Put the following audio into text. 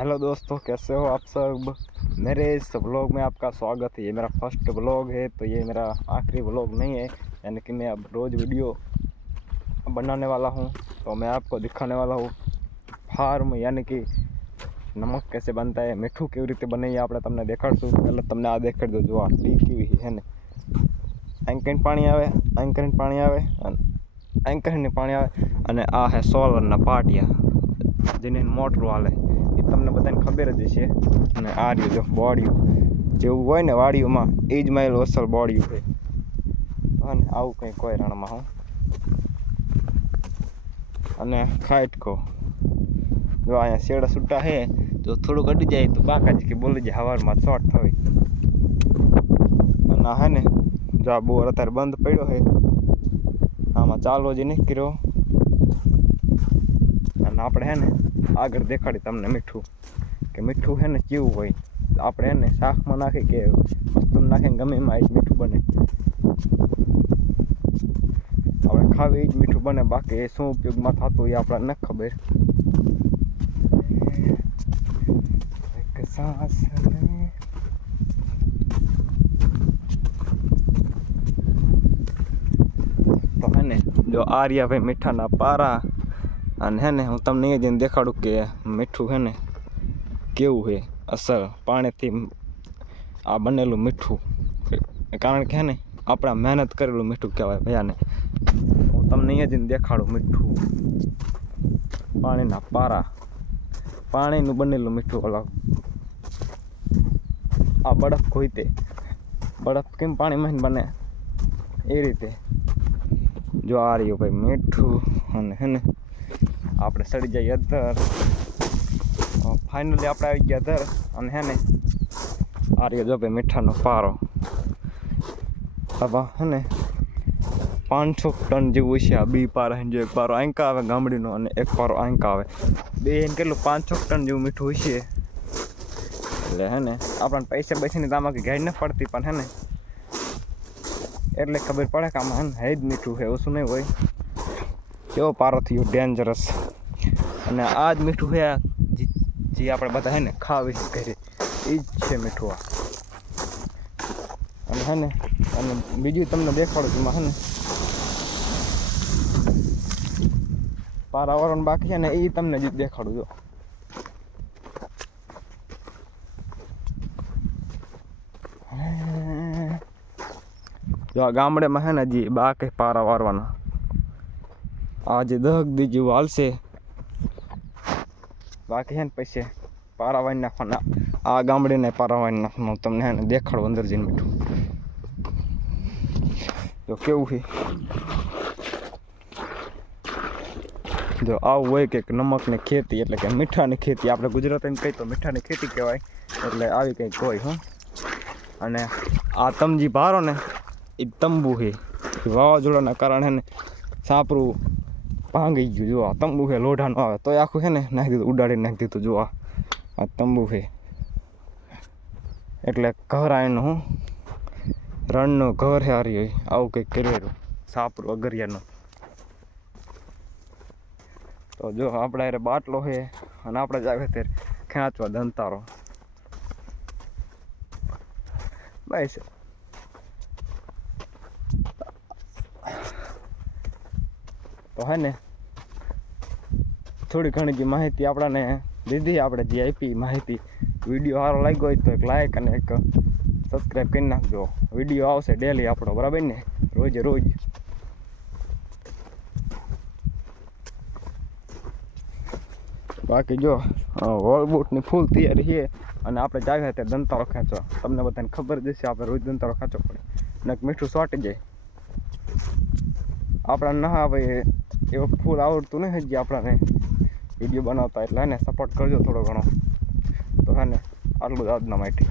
Hello दोस्तों, कैसे हो आप सब। मेरे इस व्लॉग में आपका स्वागत है। ये मेरा फर्स्ट व्लॉग है, तो ये मेरा आखिरी व्लॉग नहीं है। यानी कि मैं अब रोज़ वीडियो बनाने वाला हूँ। तो मैं आपको दिखाने वाला हूँ फार्म, यानी कि नमक कैसे बनता है, मीठू केवी रीते बने આપણે તમને દેખાડશું। પહેલાં તમને આ દેખાડી દો, જો આ ટી કેવી છે ને, એન્કરીને પાણી આવે, એન્કરીને પાણી આવે અને એન્કરીને પાણી આવે, અને આ છે સોલરના પાટિયા જેની મોટરો હાલે, એ તમને બધાને ખબર જ હશે। અને આ રહ્યું જો બોડિયું જેવું હોય ને વાડીઓમાં, એ જ માયેલું અસલ બોડિયું છે। અને આવું કંઈક કોઈ રણમાં હું અને ખાટકો જો અહીંયા શેડા છૂટા છે, તો થોડુંક અડી જાય તો બાકાજી કે બોલી જાય હવારમાં શોર્ટ થવી। અને આ હે ને જો આ બોર અત્યારે બંધ પડ્યો છે, આમાં ચાલો જ નહીં કર્યો। અને આપણે હે ને આગળ દેખાડી તમને મીઠું કે મીઠું છે ને કેવું હોય। આપણે એને શાકમાં નાખી કે વસ્તુમાં નાખીને ગમે એમાં એ જ મીઠું બને। આપણે ખાવી એ જ મીઠું બને, બાકી એ શું ઉપયોગમાં થતું એ આપણને નથી ખબર। એક સાસ તો હે ને જો આ રહ્યા ભાઈ મીઠાના પારા। અને હે ને હું તમને એ જઈને દેખાડું કે મીઠું છે ને કેવું છે અસલ પાણીથી આ બનેલું મીઠું। કારણ કે હે ને આપણા મહેનત કરેલું મીઠું કહેવાય ભૈયાને। હું તમને અહીંયા જઈને દેખાડું મીઠું, પાણીના પારા, પાણીનું બનેલું મીઠું અલગ। આ બરફ ઘોઈતે, બરફ કેમ પાણીમાં બને એ રીતે જો આ રહ્યું ભાઈ મીઠું। અને હે ને આપણે સડી જઈએ અધર, ફાઇનલી આપણે આવી ગયા અધર। અને હે ને આ રહ્યો જો ભાઈ મીઠાનો પારો। હવે હે ને 500 ટન જેવું છે આ બી પારા। જો એક પારો આંકા આવે ગામડીનો અને એક પારો આંકા આવે, બે એને કેટલું 500 ટન જેવું મીઠું છે। એટલે હે ને આપણને પૈસા બેસીને તો આમાં ગાડી ન પડતી, પણ હે ને એટલે ખબર પડે કે આમાં હે જ મીઠું છે, ઓછું નહીં હોય। કેવો પારો થયો ડેન્જરસ। અને આ જ મીઠું છે જે આપણે બધા હે ને ખાવી ઘરે, એ જ છે મીઠું આ। અને હે ને અને બીજું તમને દેખાડું જેમાં હે ને પારાવાળાનું બાકી છે ને, એ તમને જ દેખાડું જો। જો આ ગામડેમાં છે ને હજી બાકી પારા વારવાના, આ જે 10 દી જેવું હાલશે બાકી છે ને પછી પારા વારી નાખવાના। આ ગામડીને પારા વારી નાખવાનું તમને છે ને દેખાડું અંદર જઈને મીઠું જો કેવું છે। જો આવું હોય કે નમકની ખેતી એટલે કે મીઠાની ખેતી, આપણે ગુજરાતીને કહી તો મીઠાની ખેતી કહેવાય। એટલે આવી કંઈક હોય હં। અને આ તમે જે ભારો ને એ તંબુ છે, વાવાઝોડાના કારણે ને સાપરું ભાંગી ગયું। જો આ તંબુ છે, લોઢા ન આવે તોય આખું છે ને નાખી દીધું, ઉડાડીને નાખી દીધું। જો આ તંબુ છે એટલે ઘર આવીને હું રણનું ઘર છે હારી હોય આવું કંઈક કરેલું સાપરું અગરિયાનું। તો જો આપણે અરે બાટલો છે અને આપણે જ આવે ત્યારે ખેંચવા દંતારો બસ। તો હે ને થોડી ઘણી જે માહિતી આપણને દીધી, આપણે જે આપી માહિતી, વિડીયો સારો લાગ્યો હોય તો એક લાઈક અને એક સબસ્ક્રાઈબ કરી નાખજો। વિડીયો આવશે ડેલી આપણો, બરાબર ને, રોજે રોજ। બાકી જો હોલ બૂટની ફૂલ તૈયારી છે। અને આપણે જાગે ત્યારે દંતારો ખેંચવા, તમને બધાને ખબર જ હશે આપણે રોજ દંતારો ખેંચવો પડે, ને મીઠું સોટી જાય। આપણા ના ભાઈ એવું ફૂલ આવડતું નહીં હજી આપણને વિડીયો બનાવતા, એટલે હે ને સપોર્ટ કરજો થોડો ઘણો। તો હે ને આટલું જ આજના માટે।